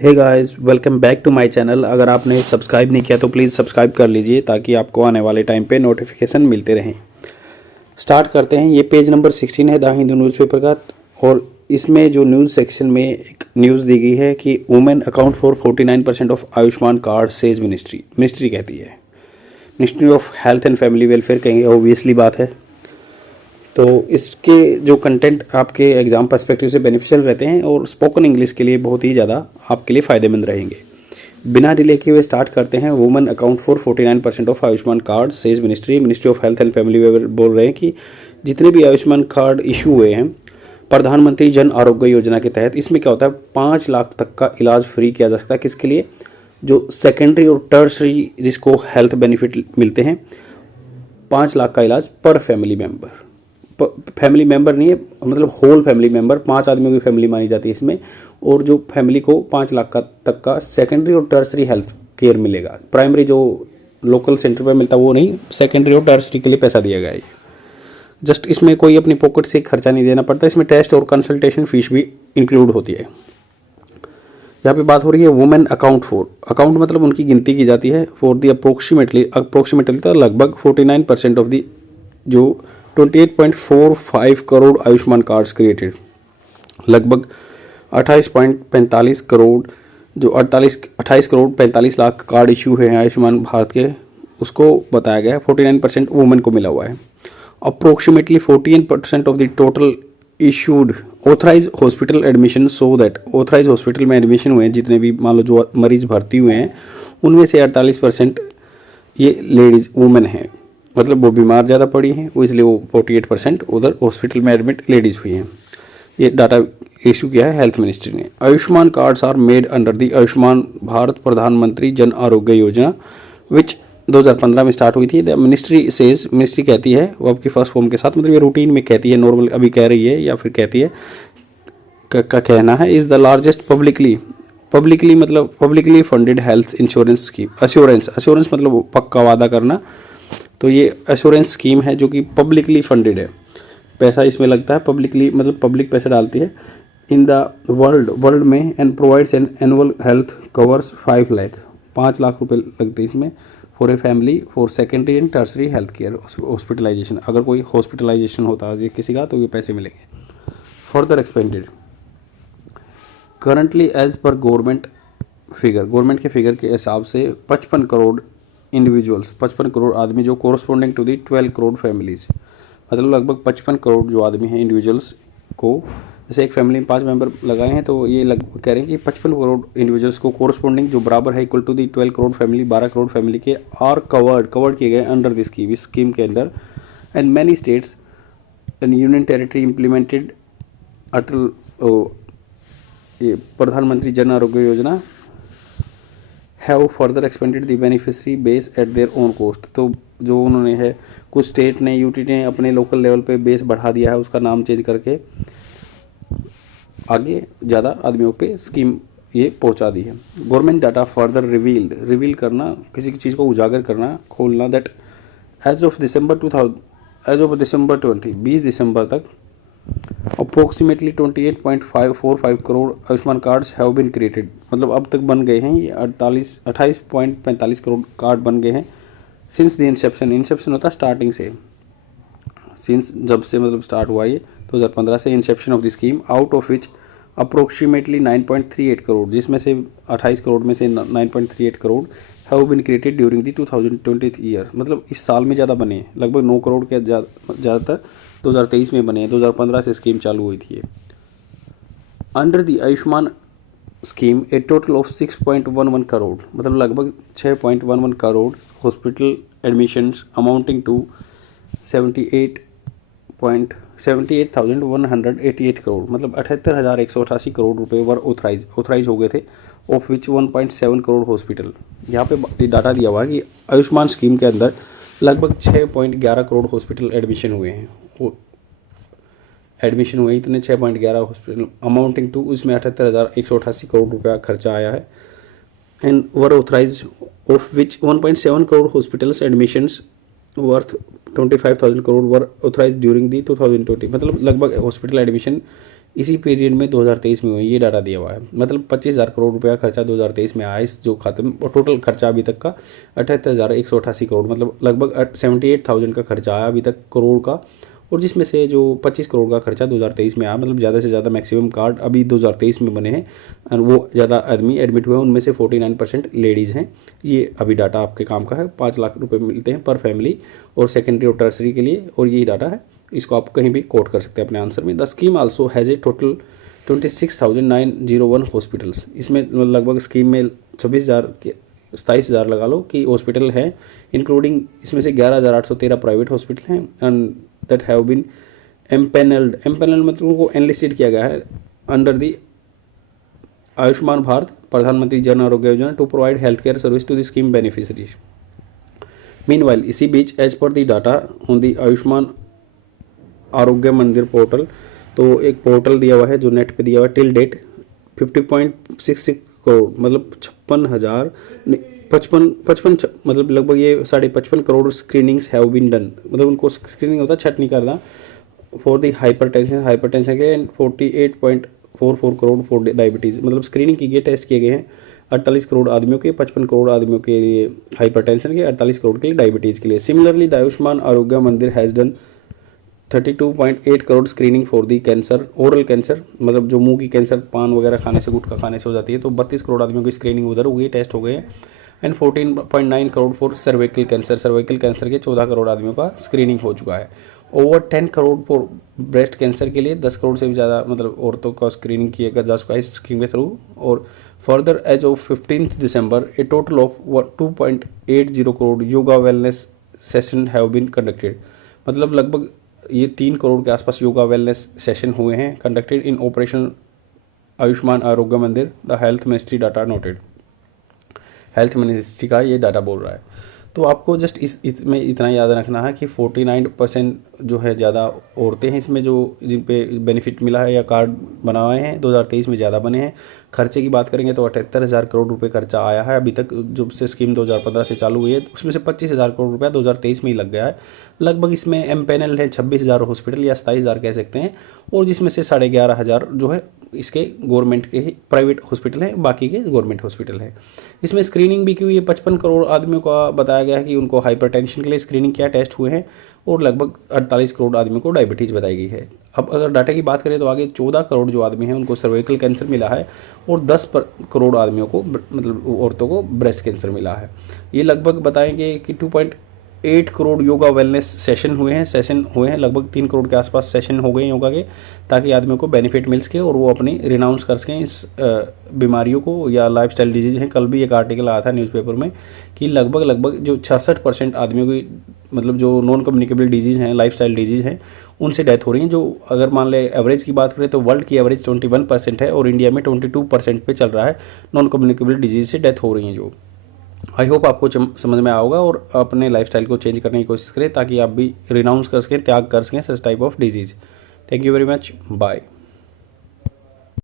Hey guys, welcome back to my channel. अगर आपने subscribe नहीं किया तो प्लीज़ सब्सक्राइब कर लीजिए ताकि आपको आने वाले टाइम पे नोटिफिकेशन मिलते रहें। स्टार्ट करते हैं। ये पेज नंबर 16 है द हिंदू न्यूज़पेपर का, और इसमें जो न्यूज़ सेक्शन में एक न्यूज़ दी गई है कि women account for 49% of Ayushman card says ministry कहती है। Ministry of health and family welfare कहेंगे, ऑब्वियसली बात है। तो इसके जो कंटेंट आपके एग्ज़ाम पर्सपेक्टिव से बेनिफिशियल रहते हैं और स्पोकन इंग्लिश के लिए बहुत ही ज़्यादा आपके लिए फ़ायदेमंद रहेंगे। बिना डिले किए हुए स्टार्ट करते हैं। Women account for 49% of Ayushman card says ministry of health and family welfare बोल रहे हैं कि जितने भी आयुष्मान कार्ड इशू हुए हैं प्रधानमंत्री जन आरोग्य योजना के तहत, इसमें क्या होता है 5 लाख तक का इलाज फ्री किया जा सकता है। किसके लिए? जो सेकेंडरी और टर्सरी जिसको हेल्थ बेनिफिट मिलते हैं, 5 लाख का इलाज पर फैमिली मेंबर। फैमिली मेंबर नहीं है, मतलब होल फैमिली मेंबर, 5 आदमियों की फैमिली मानी जाती है इसमें। और जो फैमिली को 5 लाख का तक का सेकेंडरी और टर्सरी हेल्थ केयर मिलेगा। प्राइमरी जो लोकल सेंटर पर मिलता है वो नहीं, सेकेंडरी और टर्सरी के लिए पैसा दिया गया है। जस्ट इसमें कोई अपनी पॉकेट से खर्चा नहीं देना पड़ता। इसमें टेस्ट और कंसल्टेशन फीस भी इंक्लूड होती है। यहाँ पे बात हो रही है वुमेन अकाउंट फॉर, अकाउंट मतलब उनकी गिनती की जाती है, फॉर दी अप्रोक्सीमेटली तो लगभग 49% ऑफ दी जो 28.45 करोड़ आयुष्मान कार्ड्स क्रिएटेड, लगभग 28.45 करोड़ जो 28 करोड़ 45 लाख कार्ड इशू हुए हैं आयुष्मान भारत के, उसको बताया गया है 49% वुमेन को मिला हुआ है। Approximately 14% of the total issued authorise hospital admission, so that authorise hospital में एडमिशन हुए हैं जितने भी मान लो जो मरीज भर्ती हुए हैं उनमें से 48% ये लेडीज़ वुमेन हैं, मतलब वो बीमार ज़्यादा पड़ी हैं, वो इसलिए वो 48% उधर हॉस्पिटल में एडमिट लेडीज़ हुई हैं। ये डाटा इशू किया है हेल्थ मिनिस्ट्री ने। Ayushman cards are made under the Ayushman Bharat प्रधानमंत्री जन आरोग्य योजना विच 2015 में स्टार्ट हुई थी। द मिनिस्ट्री कहती है, वो आपकी फर्स्ट फॉर्म के साथ, मतलब ये रूटीन में कहती है, नॉर्मल अभी कह रही है या फिर कहती है का कहना है, is the largest publicly funded health insurance scheme. Assurance मतलब पक्का वादा करना, तो ये एश्योरेंस स्कीम है जो कि पब्लिकली फंडेड है। पैसा इसमें लगता है पब्लिकली, मतलब पब्लिक पैसा डालती है इन द वर्ल्ड में, and provides an annual health covers 5 lakh, 5 lakh रुपए लगते हैं इसमें, for a family for secondary and tertiary health care hospitalisation. अगर कोई हॉस्पिटलाइजेशन होता है किसी का तो ये पैसे मिलेंगे। Further expanded currently as per government के फिगर के हिसाब से 55 करोड़ इंडिविजुअल्स, 55 करोड़ आदमी जो corresponding to the 12 crore families, मतलब लगभग 55 करोड़ जो आदमी हैं इंडिविजुअल्स को, जैसे एक फैमिली में 5 मेंबर लगाए हैं तो ये कह रहे हैं कि 55 करोड़ इंडिविजुअल्स को कोरस्पोंडिंग जो बराबर है equal to the 12 crore family, 12 crore family के आर कवर्ड किए गए अंडर दिस स्कीम, इस स्कीम के अंदर। And many states and union territory implemented Atal ये Pradhanmantri Jan Arogya Yojana have further expanded the beneficiary base at their own cost. तो जो उन्होंने है, कुछ स्टेट ने, यूटी ने अपने लोकल लेवल पे बेस बढ़ा दिया है, उसका नाम चेंज करके आगे ज़्यादा आदमियों पे स्कीम ये पहुंचा दी है। गवर्नमेंट डाटा फर्दर रिवील करना, किसी की चीज़ को उजागर करना, खोलना, दैट एज ऑफ दिसंबर 20 दिसंबर तक approximately 28.545 crore Ayushman cards have been created, मतलब अब तक बन गए हैं ये 28.45 करोड़ कार्ड बन गए हैं। सिंस द इंसेप्शन होता है स्टार्टिंग से, सिंस जब से मतलब स्टार्ट हुआ ये 2015 से, inception of the scheme, out of which approximately 9.38 crore, जिसमें से 28 करोड़ में से 9.38 crore have been created during the 2020 year, मतलब इस साल में ज़्यादा बने हैं, लगभग 9 करोड़ के ज़्यादातर 2023 में बने हैं, 2015 से स्कीम चालू हुई थी। Under the Ayushman scheme a total of 6.11 crore, मतलब लगभग 6.11 crore hospital admissions amounting to 78,188 crore, मतलब 78,188 करोड़ रुपए वर ऑथराइज हो गए थे, ऑफ विच 1.7 करोड़ हॉस्पिटल। यहाँ पे डाटा दिया हुआ है कि आयुष्मान स्कीम के अंदर लगभग 6.11 करोड़ हॉस्पिटल एडमिशन हुए हैं, इतने 6.11 हॉस्पिटल अमाउंटिंग टू, उसमें 78,188 करोड़ रुपया खर्चा आया है। And were authorise of which 1.7 crore hospitals admissions worth 25,000 crore were authorise during the 2020, मतलब लगभग हॉस्पिटल एडमिशन इसी पीरियड में 2023 में हुई, ये डाटा दिया हुआ है। मतलब 25,000 करोड़ रुपये का खर्चा 2023 में आया इस जो खाते में, और टोटल खर्चा अभी तक का 78,188 करोड़, मतलब लगभग 78,000 का खर्चा आया अभी तक करोड़ का। और जिसमें से जो 25 करोड़ का खर्चा 2023 में आया, मतलब ज़्यादा से ज़्यादा मैक्सिमम कार्ड अभी 2023 में बने हैं, और वो ज़्यादा आदमी एडमिट हुए हैं, उनमें से 49% लेडीज़ हैं। ये अभी डाटा आपके काम का है। 5 लाख रुपए मिलते हैं पर फैमिली और सेकेंडरी और टर्सरी के लिए, और यही डाटा है। इसको आप कहीं भी कोट कर सकते हैं अपने आंसर में। The scheme also has a total 26,901 hospitals. इसमें लगभग स्कीम में 27,000 लगा लो कि हॉस्पिटल हैं, इंक्लूडिंग इसमें से 11,813 प्राइवेट हॉस्पिटल हैं and that have been empanelled मतलब उनको एनलिस्टेड किया गया है अंडर दी आयुष्मान भारत प्रधानमंत्री Jan Arogya Yojana to provide health care service to the scheme beneficiaries. Meanwhile इसी बीच as per the data on the Ayushman Arogya Mandir portal, तो एक पोर्टल दिया हुआ है जो नेट पे दिया हुआ है, टिल डेट 50.66 करोड़, मतलब 55 मतलब लगभग ये 55.5 crore screenings have been done. मतलब उनको स्क्रीनिंग होता है, छट नहीं करना, फॉर दी हाइपरटेंशन के, एंड 48.44 करोड़ फॉर डायबिटीज़। मतलब स्क्रीनिंग की गई, टेस्ट किए गए हैं 48 करोड़ आदमियों के, 55 करोड़ आदमियों के लिए हाइपरटेंशन के, 48 करोड़ के लिए डायबिटीज़ के लिए। सिमिलरली द आयुष्मान आरोग्य मंदिर has done 32.8 crore screening for the cancer, oral cancer, मतलब जो मुंह की कैंसर पान वगैरह खाने से, गुटखा खाने से हो जाती है, तो 32 करोड़ आदमियों की स्क्रीनिंग उधर हो गई, टेस्ट हो गए हैं। And 14.9 crore for cervical cancer के 14 करोड़ आदमियों का स्क्रीनिंग हो चुका है। Over 10 crore for breast cancer के लिए 10 करोड़ से भी ज़्यादा मतलब औरतों का स्क्रीनिंग किया जा चुका है इस स्कीम के थ्रू। और further as of 15 December a total of 2.80 crore yoga wellness session have been conducted. मतलब लगभग ये 3 करोड़ के आसपास योगा वेलनेस सेशन हुए हैं conducted in operation Ayushman Arogya मंदिर, the health ministry data noted. Health ministry का ये डाटा बोल रहा है। तो आपको जस्ट इसमें इतना याद रखना है कि 49% जो है ज़्यादा औरतें हैं इसमें, जो जिन पे बेनिफिट मिला है या कार्ड बनाए हैं 2023 में ज़्यादा बने हैं। खर्चे की बात करेंगे तो 78,000 करोड़ रुपए खर्चा आया है अभी तक, जब से स्कीम 2015 से चालू हुई है, उसमें से 25,000 करोड़ रुपया 2023 में ही लग गया है। लगभग इसमें एमपेनल है 26,000 हॉस्पिटल या 27,000 कह सकते हैं, और जिसमें से 11,500 जो है इसके गवर्नमेंट के ही प्राइवेट हॉस्पिटल हैं, बाकी के गवर्नमेंट हॉस्पिटल है। इसमें स्क्रीनिंग भी की हुई है, 55 करोड़ आदमियों का बताया गया है कि उनको हाइपरटेंशन के लिए स्क्रीनिंग किया, टेस्ट हुए हैं, और लगभग 48 करोड़ आदमियों को डायबिटीज़ बताई गई है। अब अगर डाटा की बात करें तो आगे 14 करोड़ जो आदमी हैं उनको सर्वाइकल कैंसर मिला है, और 10 करोड़ आदमियों को मतलब औरतों को ब्रेस्ट कैंसर मिला है। ये लगभग बताएंगे कि 2.8 करोड़ योगा वेलनेस सेशन हुए हैं, लगभग 3 करोड़ के आसपास सेशन हो गए योगा के, ताकि आदमियों को बेनिफिट मिल सके और वो अपनी रिनाउंस कर सकें इस बीमारियों को या लाइफस्टाइल डिजीज हैं। कल भी एक आर्टिकल आया था न्यूज़पेपर में कि लगभग जो 66% आदमियों की मतलब जो नॉन कम्युनिकेबल डिजीज़ हैं, लाइफस्टाइल डिजीज़ हैं, उनसे डेथ हो रही है। जो अगर मान ले एवरेज की बात करें तो वर्ल्ड की एवरेज 21% है, और इंडिया में 22% पे चल रहा है नॉन कम्युनिकेबल डिजीज से डेथ हो रही हैं जो। आई होप आपको समझ में आएगा और अपने लाइफस्टाइल को चेंज करने की कोशिश करें ताकि आप भी रिनाउंस कर सकें, त्याग कर सकें such type of disease. Thank you very much, bye.